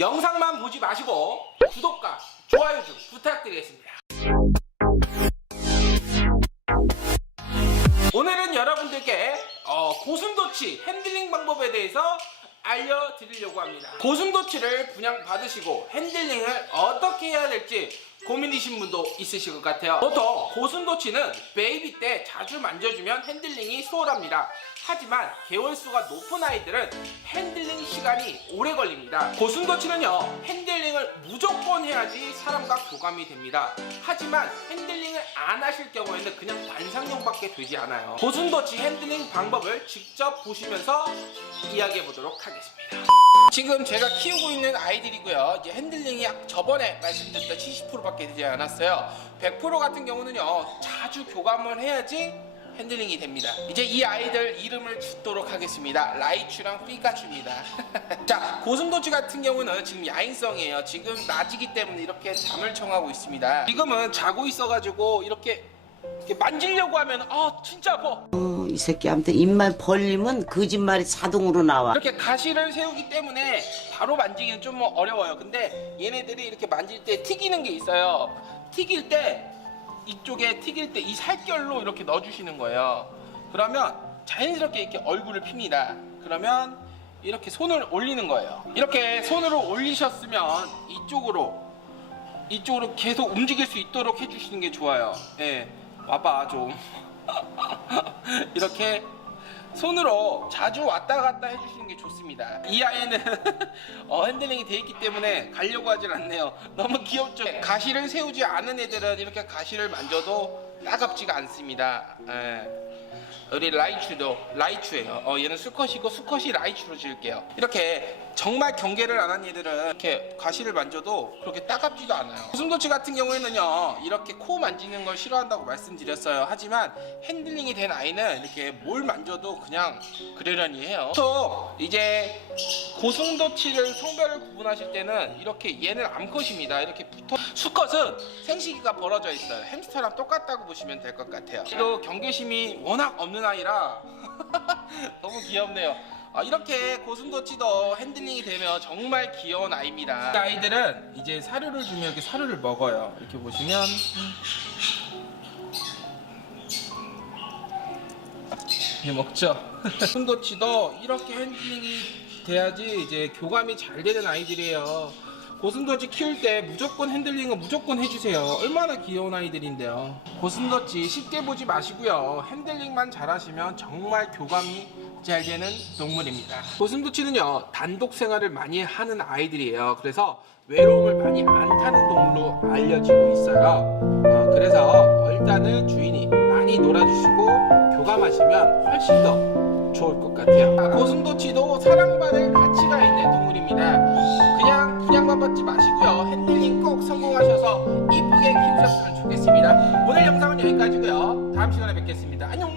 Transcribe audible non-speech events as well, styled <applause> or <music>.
영상만 보지 마시고 구독과 좋아요 좀 부탁드리겠습니다. 오늘은 여러분들께 어, 고슴도치 핸들링 방법에 대해서 알려드리려고 합니다. 고슴도치를 분양받으시고 핸들링을 어떻게 해야 될지 고민이신 분도 있으실 것 같아요. 보통 고슴도치는 베이비 때 자주 만져주면 핸들링이 수월합니다. 하지만 개월수가 높은 아이들은 핸들링 시간이 오래 걸립니다. 고슴도치는요 핸들링을 무조건 해야지 사람과 교감이 됩니다. 하지만 핸들링을 안 하실 경우에는 그냥 관상용밖에 되지 않아요. 고슴도치 핸들링 방법을 직접 보시면서 이야기해 보도록 하겠습니다. 지금 제가 키우고 있는 아이들이고요. 이제 핸들링이 약 저번에 말씀드렸던 70%밖에 되지 않았어요. 100% 같은 경우는요. 자주 교감을 해야지 핸들링이 됩니다. 이제 이 아이들 이름을 짓도록 하겠습니다. 라이츄랑 피카츄입니다. <laughs> 자, 고슴도치 같은 경우는 지금 야행성이에요. 지금 낮이기 때문에 이렇게 잠을 청하고 있습니다. 지금은 자고 있어가지고 이렇게, 이렇게 만지려고 하면 아 진짜 아파. 어, 이 새끼한테 입만 벌리면 거짓말이 자동으로 나와. 이렇게 가시를 세우기 때문에 바로 만지기는 좀 어려워요. 근데 얘네들이 이렇게 만질 때 튀기는 게 있어요. 튀길 때 이쪽에 튀길 때 이 살결로 이렇게 넣어주시는 거예요. 그러면 자연스럽게 이렇게 얼굴을 핍니다. 그러면 이렇게 손을 올리는 거예요. 이렇게 손으로 올리셨으면 이쪽으로 이쪽으로 계속 움직일 수 있도록 해주시는 게 좋아요. 예, 와봐 좀. <laughs> 이렇게 손으로 자주 왔다 갔다 해주시는 게 좋습니다. 이 아이는 <laughs> 어, 핸들링이 돼 있기 때문에 가려고 하질 않네요. 너무 귀엽죠? 가시를 세우지 않은 애들은 이렇게 가시를 만져도 따갑지가 않습니다. 예. 우리 라이츄도 라이츄예요. 어, 얘는 수컷이고 수컷이 라이츄로 지을게요. 이렇게 정말 경계를 안 한 얘들은 이렇게 가시를 만져도 그렇게 따갑지도 않아요. 고슴도치 같은 경우에는요, 이렇게 코 만지는 걸 싫어한다고 말씀드렸어요. 하지만 핸들링이 된 아이는 이렇게 뭘 만져도 그냥 그러려니 해요. 또 이제 고슴도치를 성별을 구분하실 때는 이렇게 얘는 암컷입니다. 이렇게 붙어 수컷은 생식기가 벌어져 있어요. 햄스터랑 똑같다고 보시면 될 것 같아요. 또 경계심이 워낙 없는 아이라 <laughs> 너무 귀엽네요. 아, 이렇게 고슴도치도 핸들링이 되면 정말 귀여운 아이입니다. 이 아이들은 이제 사료를 주면 이렇게 사료를 먹어요. 이렇게 보시면 이렇게 먹죠. <laughs> 고슴도치도 이렇게 핸들링이 돼야지 이제 교감이 잘 되는 아이들이에요. 고슴도치 키울 때 무조건 핸들링은 무조건 해주세요. 얼마나 귀여운 아이들인데요. 고슴도치 쉽게 보지 마시고요. 핸들링만 잘하시면 정말 교감이 잘 되는 동물입니다. 고슴도치는요 단독 생활을 많이 하는 아이들이에요. 그래서 외로움을 많이 안 타는 동물로 알려지고 있어요. 어, 그래서 일단은 주인이 많이 놀아주시고 교감하시면 훨씬 더 좋을 것 같아요. 아, 고슴도치도 사랑받을 가치가 있는 동물입니다. 그냥 스트레스만 받지 마시고요. 핸들링 꼭 성공하셔서 이쁘게 키우셨으면 좋겠습니다. 오늘 영상은 여기까지고요. 다음 시간에 뵙겠습니다. 안녕.